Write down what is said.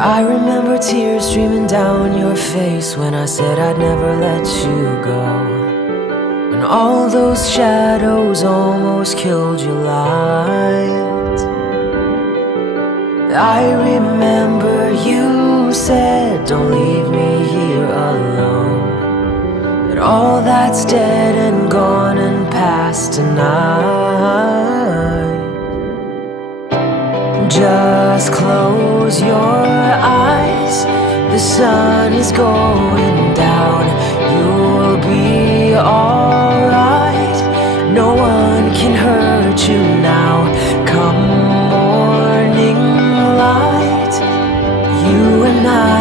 I remember tears streaming down your face when I said I'd never let you go. When all those shadows almost killed your light. I remember you said, don't leave me here alone. But all that's dead and gone and past tonight. Just close your eyes, the sun is going down. You'll be alright, no one can hurt you now. Come morning light, you and I